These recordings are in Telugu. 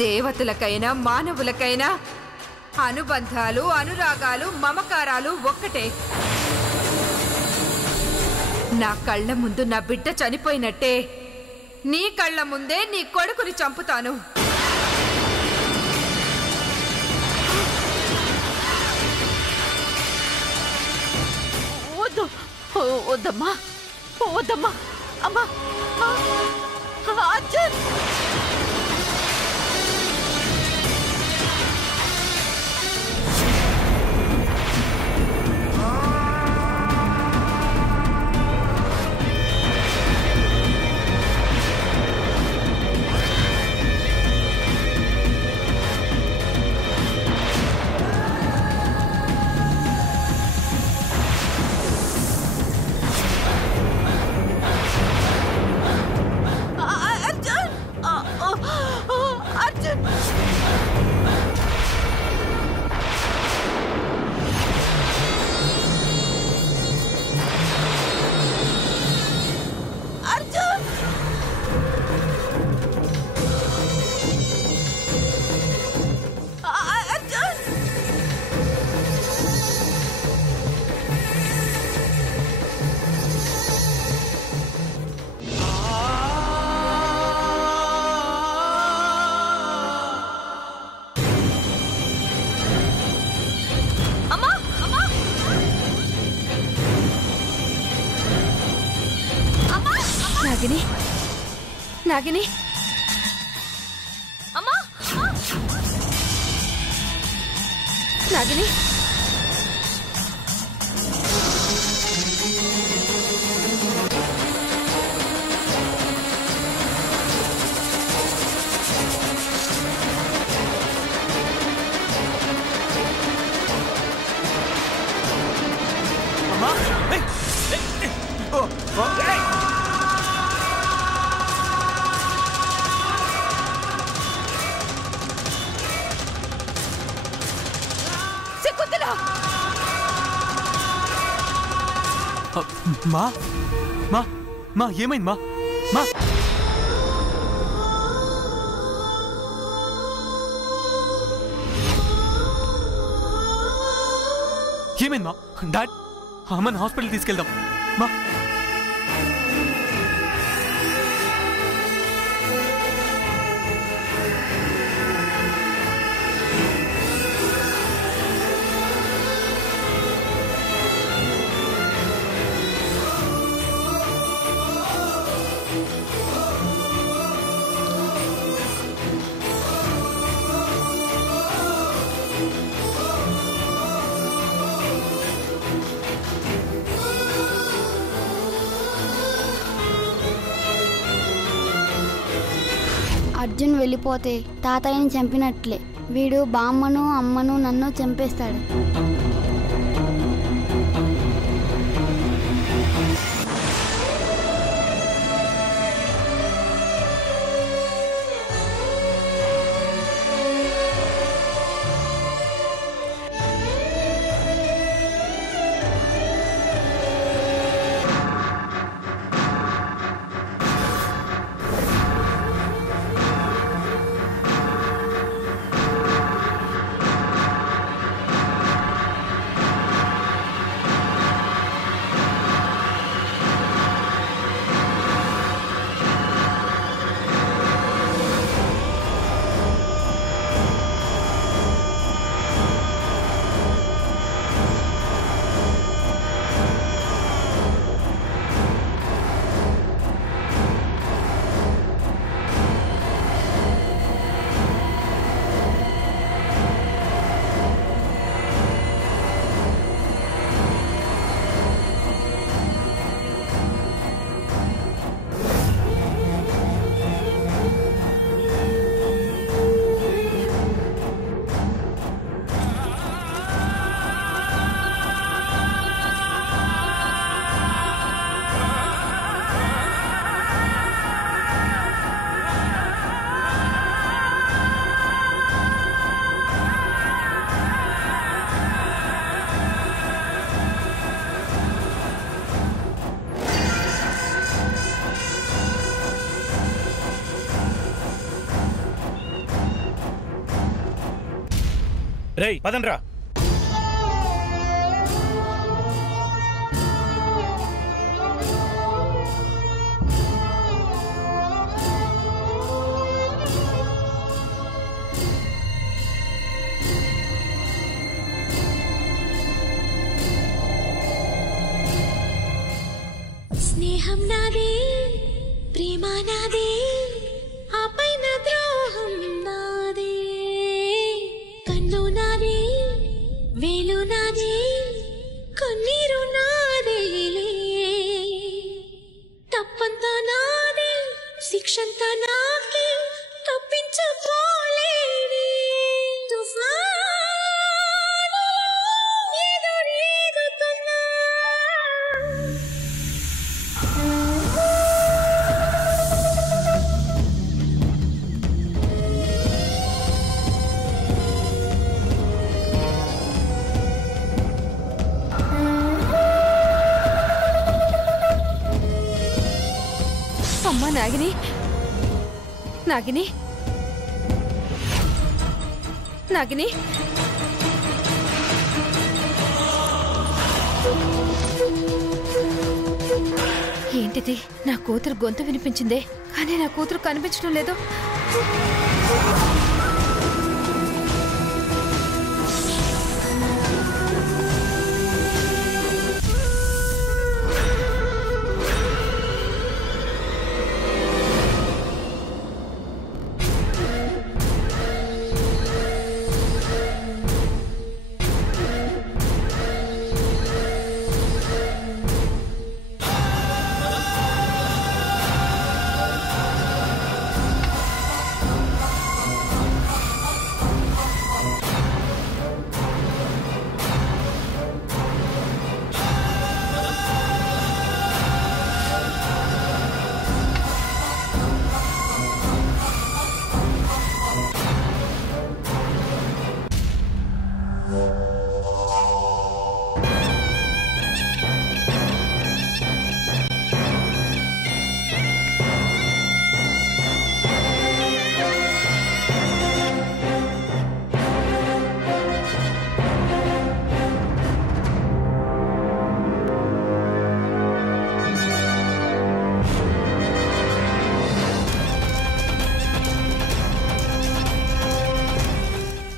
దేవతలకైనా మానవులకైనా అనుబంధాలు అనురాగాలు మమకారాలు ఒక్కటే. నా కళ్ళ ముందు నా బిడ్డ చనిపోయినట్టే నీ కళ్ళ ముందే నీ కొడుకుని చంపుతాను. వద్దమ్మా, వద్దమ్మా, అమ్మా, అర్జున్! నాగిని, నాగిని, అమ్మా, నాగిని, మా మా మా ఏమైంది మా మా ఏమైంది మా డాడ్ అమ్మని హాస్పిటల్ తీసుకెళ్దాం మా అర్జున్ వెళ్ళిపోతే తాతయ్యని చంపినట్లే వీడు బామ్మను అమ్మను నన్ను చంపేస్తాడు. రేయ్ పదండ్రా. స్నేహం నాదే, ప్రేమ నాదే, ఆ పైన ద్రోహం నాదే. కన్ను నాదే, వేలు నాదే, కన్నీరు నాదేలే. తప్పంతా నాదే, శిక్షంతా నాకే, తప్పించుకోలేనే. తుఫాను ఎదురీదుతున్నా. అమ్మా నాగిని, నాగిని, నాగిని. ఏంటిది? నా కూతురు గొంతు వినిపించిందే, కానీ నా కూతురు కనిపించడం లేదు.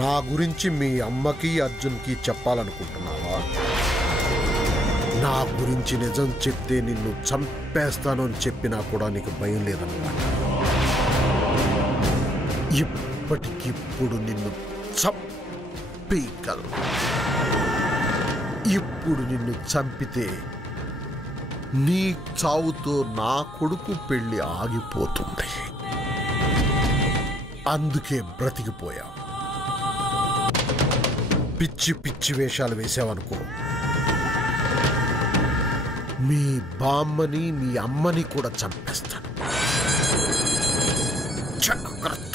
నా గురించి మీ అమ్మకి అర్జున్కి చెప్పాలనుకుంటున్నావా? నా గురించి నిజం చెప్తే నిన్ను చంపేస్తాను అని చెప్పినా కూడా నీకు భయం లేదన్నమాట. ఇప్పటికిప్పుడు నిన్ను చంపేయగలను. ఇప్పుడు నిన్ను చంపితే నీ చావుతో నా కొడుకు పెళ్లి ఆగిపోతుంది. అందుకే బ్రతికిపోయా. పిచ్చి పిచ్చి వేషాలు వేసావనుకో, మీ బామ్మని మీ అమ్మని కూడా చంపేస్తాను. జాగ్రత్త.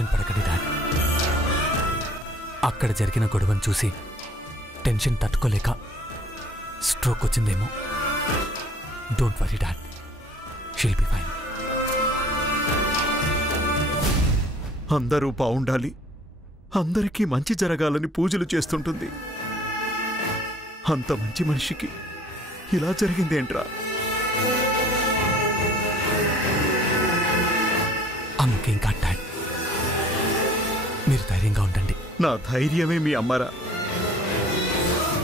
టెన్షన్ పడకండి డాడ్. అక్కడ జరిగిన గొడవను చూసి టెన్షన్ తట్టుకోలేక స్ట్రోక్ వచ్చిందేమో. Don't worry dad, she'll be fine. అందరూ బాగుండాలి, అందరికీ మంచి జరగాలని పూజలు చేస్తుంటుంది. అంత మంచి మనిషికి ఇలా జరిగిందేంట్రా? అమ్మకేం కాదు డాడ్, మీరు ధైర్యంగా ఉండండి. నా ధైర్యమే మీ అమ్మరా.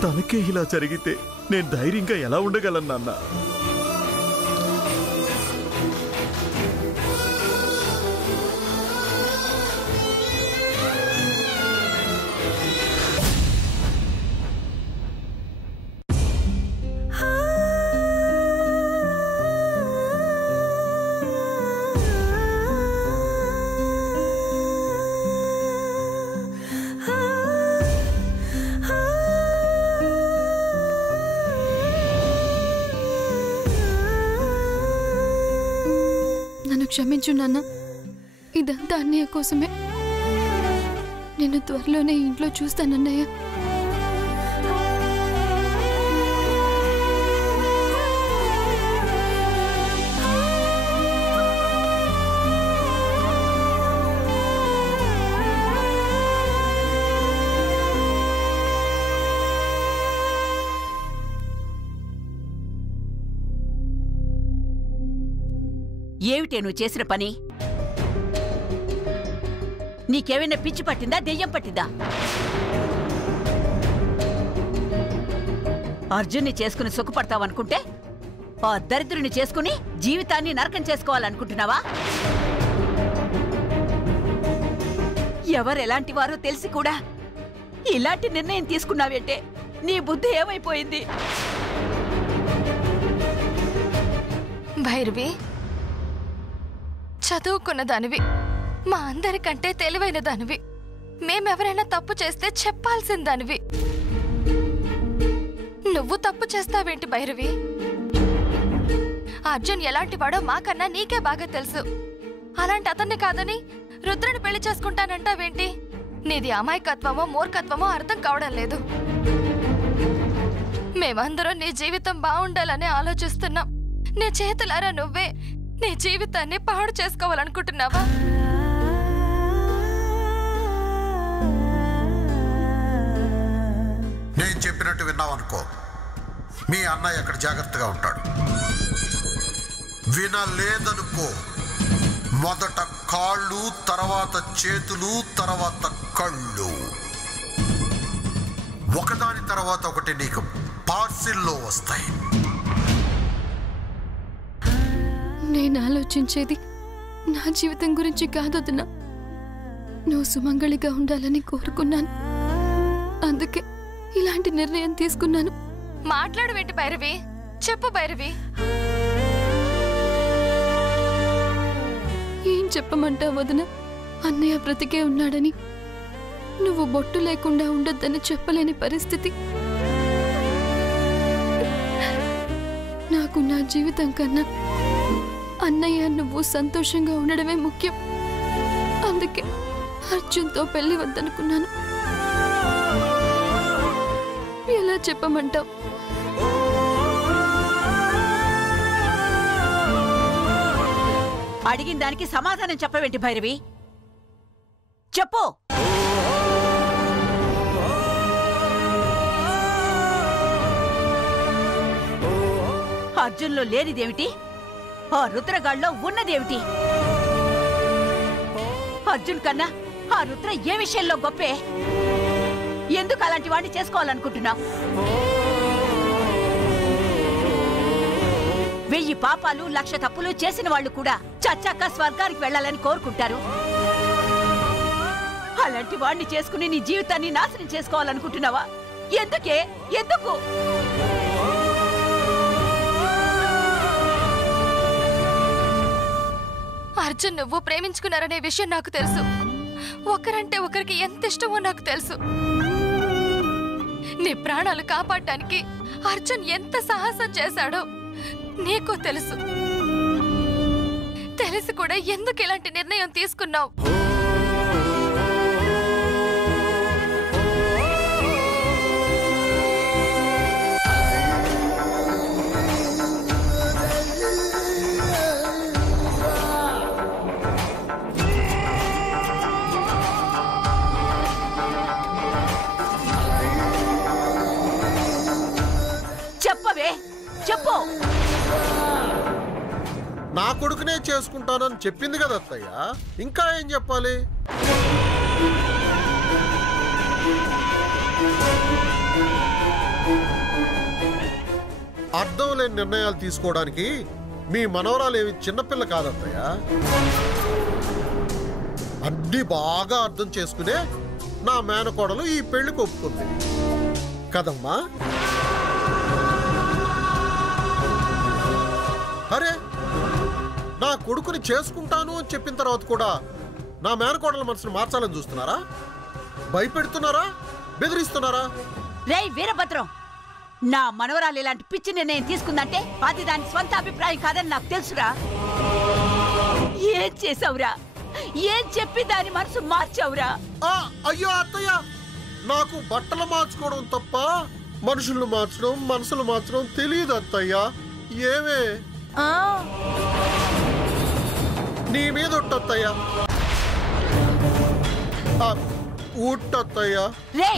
తనకే ఇలా జరిగితే నేను ధైర్యంగా ఎలా ఉండగలను నాన్న? క్షమించు నాన్న, ఇదంతా అన్నయ్య కోసమే. నేను త్వరలోనే ఇంట్లో చూస్తానన్నయ్య. ఏమిటే నువ్వు చేసిన పని? నీకేమైనా పిచ్చి పట్టిందా, దెయ్యం పట్టిందా? అర్జున్ని చేసుకుని సుఖపడతావనుకుంటే ఆ దరిద్రుని చేసుకుని జీవితాన్ని నరకం చేసుకోవాలనుకుంటున్నావా? ఎవరెలాంటి వారో తెలిసి కూడా ఇలాంటి నిర్ణయం తీసుకున్నావేంటే? నీ బుద్ధి ఏమైపోయింది? భైరవి, చదువుకున్న దానివి, మా అందరికంటే తెలివైన దానివి. మేమెవరైనా తప్పు చేస్తే చెప్పాల్సిన దానివి. నువ్వు తప్పు చేస్తావేంటి భైరవి? అర్జున్ ఎలాంటి వాడో మాకన్నా నీకే బాగా తెలుసు. అలాంటి అతన్ని కాదని రుద్రని పెళ్లి చేసుకుంటానంటావేంటి? నీది అమాయకత్వమో మూర్ఖత్వమో అర్థం కావడం లేదు. మేమందరం నీ జీవితం బాగుండాలని ఆలోచిస్తున్నాం. నీ చేతులారా నువ్వే నీ జీవితాన్ని పాడు చేసుకోవాలనుకుంటున్నావా? నేను చెప్పినట్టు విన్నావనుకో, మీ అన్నయ్య అక్కడ జాగ్రత్తగా ఉంటాడు. వినలేదనుకో, మొదట కాళ్ళు, తర్వాత చేతులు, తర్వాత కళ్ళు, ఒకదాని తర్వాత ఒకటి నీకు పార్సిల్లో వస్తాయి. నేను ఆలోచించేది నా జీవితం గురించి కాదొదినా. నువ్వు సుమంగళిగా ఉండాలని కోరుకున్నాను, అందుకే ఇలాంటి నిర్ణయం తీసుకున్నాను. మాట్లాడవేంటి భైరవి? చెప్పు భైరవి. ఏం చెప్పమంటావు వదిన? అన్నయ్య బ్రతికే ఉన్నాడని, నువ్వు బొట్టు లేకుండా ఉండొద్దని చెప్పలేని పరిస్థితి. నాకు నా జీవితం కన్నా అన్నయ్య నువ్వు సంతోషంగా ఉండడమే ముఖ్యం. అందుకే అర్జున్తో పెళ్లి వద్దనుకున్నాను. ఎలా చెప్పమంటావు? అడిగిన దానికి సమాధానం చెప్పవేంటి భైరవి? చెప్పు. అర్జున్లో లేనిదేమిటి? ఆ రుద్రగాళ్ళలో ఉన్నదేమిటి? అర్జున్ కన్నా ఆ రుద్ర ఏ విషయంలో గొప్పే? ఎందుకు అలాంటి వాడిని చేసుకోవాలనుకుంటున్నావు? 1000 పాపాలు 1,00,000 తప్పులు చేసిన వాళ్ళు కూడా చచ్చాక స్వర్గానికి వెళ్ళాలని కోరుకుంటారు. అలాంటి వాడిని చేసుకుని నీ జీవితాన్ని నాశనం చేసుకోవాలనుకుంటున్నావా? ఎందుకే? ఎందుకు? అర్జున్ నువ్వు ప్రేమించుకున్నారనే విషయం నాకు తెలుసు. ఒకరంటే ఒకరికి ఎంత ఇష్టమో నాకు తెలుసు. నీ ప్రాణాలు కాపాడటానికి అర్జున్ ఎంత సాహసం చేశాడో నీకు తెలుసు. తెలిసి కూడా ఎందుకు ఇలాంటి నిర్ణయం తీసుకున్నావు? నా కొడుకునే చేసుకుంటానని చెప్పింది కదా అత్తయ్య, ఇంకా ఏం చెప్పాలి? అర్థం లేని నిర్ణయాలు తీసుకోవడానికి మీ మనవరాలు ఏమి చిన్నపిల్ల కాదత్తయ్య. అన్ని బాగా అర్థం చేసుకునే నా మేనకోడలు ఈ పెళ్లికి ఒప్పుకుంది కదమ్మా. అరే, నా కొడుకుని చేసుకుంటాను అని చెప్పిన తర్వాత కూడా నా మేనకోడల మనసును మార్చాలని చూస్తున్నారా? భయపెడుతున్నారా? బెదిరిస్తున్నారా? రేయ్ వీరభద్రం, నా మనవరాలు ఇలాంటి పిచ్చి నిర్ణయం తీసుకుందంటే అది దాని స్వంత అభిప్రాయం కాదని నాకు తెలుసురా. ఏం చేసావురా? ఏం చెప్పి దాని మనసు మార్చావురా? అయ్యో అత్తయ్య, నాకు బట్టలు మార్చుకోవడం తప్ప మనుషులు మార్చడం, మనసులు మార్చడం తెలియదు అత్తయ్య. ఏమే నీ మీద ఒట్టత్తయ్యా, ఊట్టత్తయ్యా. రే,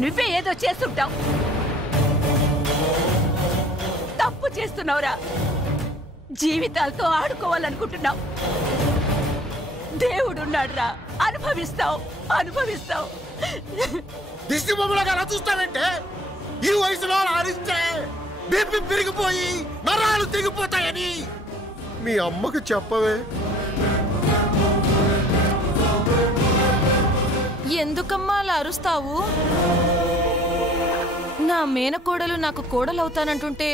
నువ్వే ఏదో చేస్తుంటావు. తప్పు చేస్తున్నావురా. జీవితాలతో ఆడుకోవాలనుకుంటున్నావు. దేవుడున్నాడు రా, అనుభవిస్తావు అనుభవిస్తావు. దిష్టి బొమ్మలాగా అలా చూస్తానంటే ఈ వయసులో ఆరిస్తే బీపీ పెరిగిపోయి నరాలు తెగిపోతాయని మీ అమ్మకి చెప్పవే. ఎందుకమ్మా అలా అరుస్తావు? నా మేనకోడలు నాకు కోడలవుతానంటుంటే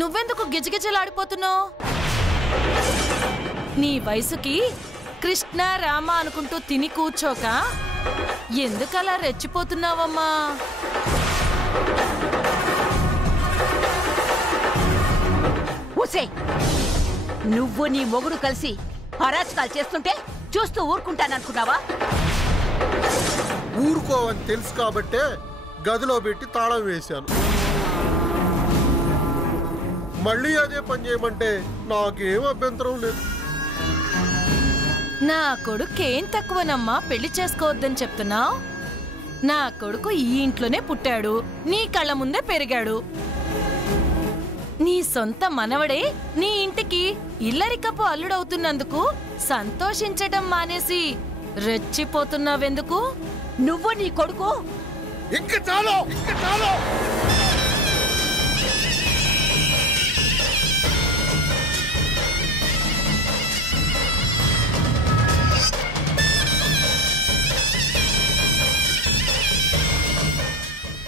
నువ్వెందుకు గిజగిజలాడిపోతున్నావు? నీ వయసుకి కృష్ణ రామ అనుకుంటూ తిని కూర్చోక ఎందుకలా రెచ్చిపోతున్నావమ్మా? నువ్వు నీ మొగుడు కలిసి అరాచకాలు చేస్తుంటే చూస్తూ ఊరుకుంటాననుకున్నావా? ఊరుకోవని తెలుసు కాబట్టే గదిలో పెట్టి తాళం వేశాను. మళ్ళీ అదే పని చేయమంటే నాకేం అభ్యంతరం లేదు. నా కొడుకేం తక్కువనమ్మా పెళ్లి చేసుకోవద్దని చెప్తున్నావు? నా కొడుకు ఈ ఇంట్లోనే పుట్టాడు, నీ కళ్ళ ముందే పెరిగాడు. నీ సొంత మనవడే నీ ఇంటికి ఇల్లరికపు అల్లుడవుతున్నందుకు సంతోషించడం మానేసి రెచ్చిపోతున్నావెందుకు? నువ్వు నీ కొడుకు ఇంక చాలు, ఇంక చాలు.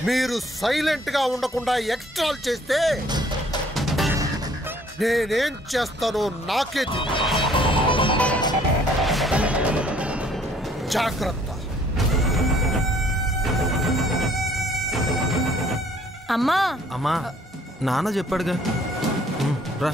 మీరు సైలెంట్ గా ఉండకుండా ఎక్స్ట్రాల్ చేస్తే నేనేం చేస్తానో నాకే తెలియదు. జాగ్రత్త. అమ్మా అమ్మా, నాన్న చెప్పాడుగా, రా.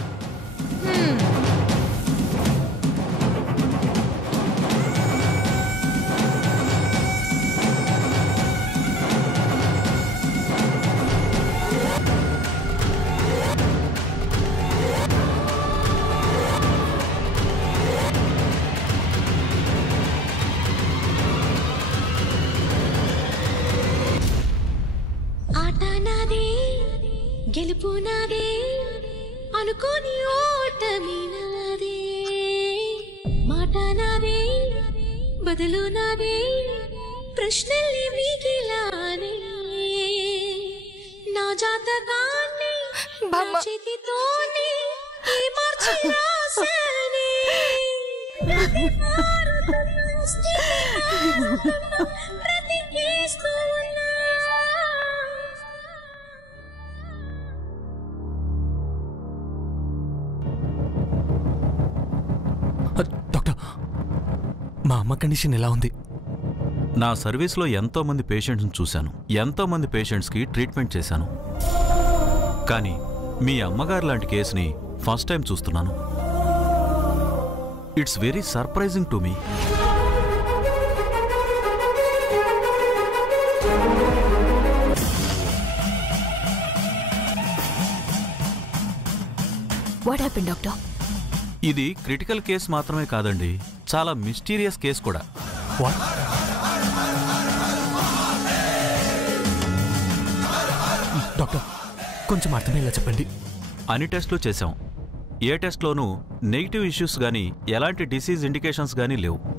గెలుపు నాదే అనుకోని ఓటమి నాదే, మాట నాదే బదులు నాదే, ప్రశ్నల్ని మిగిలానే నా జాతకాన్ని చేతితోనే మార్చి రాసానే. ప్రతికేస్తూ డాక్టర్, మా అమ్మ కండిషన్ ఎలా ఉంది? నా సర్వీస్లో ఎంతోమంది పేషెంట్స్ని చూశాను, ఎంతోమంది పేషెంట్స్కి ట్రీట్మెంట్ చేశాను. కానీ మీ అమ్మగారు లాంటి కేసుని ఫస్ట్ టైం చూస్తున్నాను. It's very surprising to me. What happened doctor? ఇది క్రిటికల్ కేసు మాత్రమే కాదండి, చాలా మిస్టీరియస్ కేసు కూడా. డాక్టర్, కొంచెం అర్థమయ్యేలా చెప్పండి. అన్ని టెస్టులు చేశాం, ఏ టెస్ట్లోనూ నెగిటివ్ ఇష్యూస్ గానీ ఎలాంటి డిసీజ్ ఇండికేషన్స్ గానీ లేవు.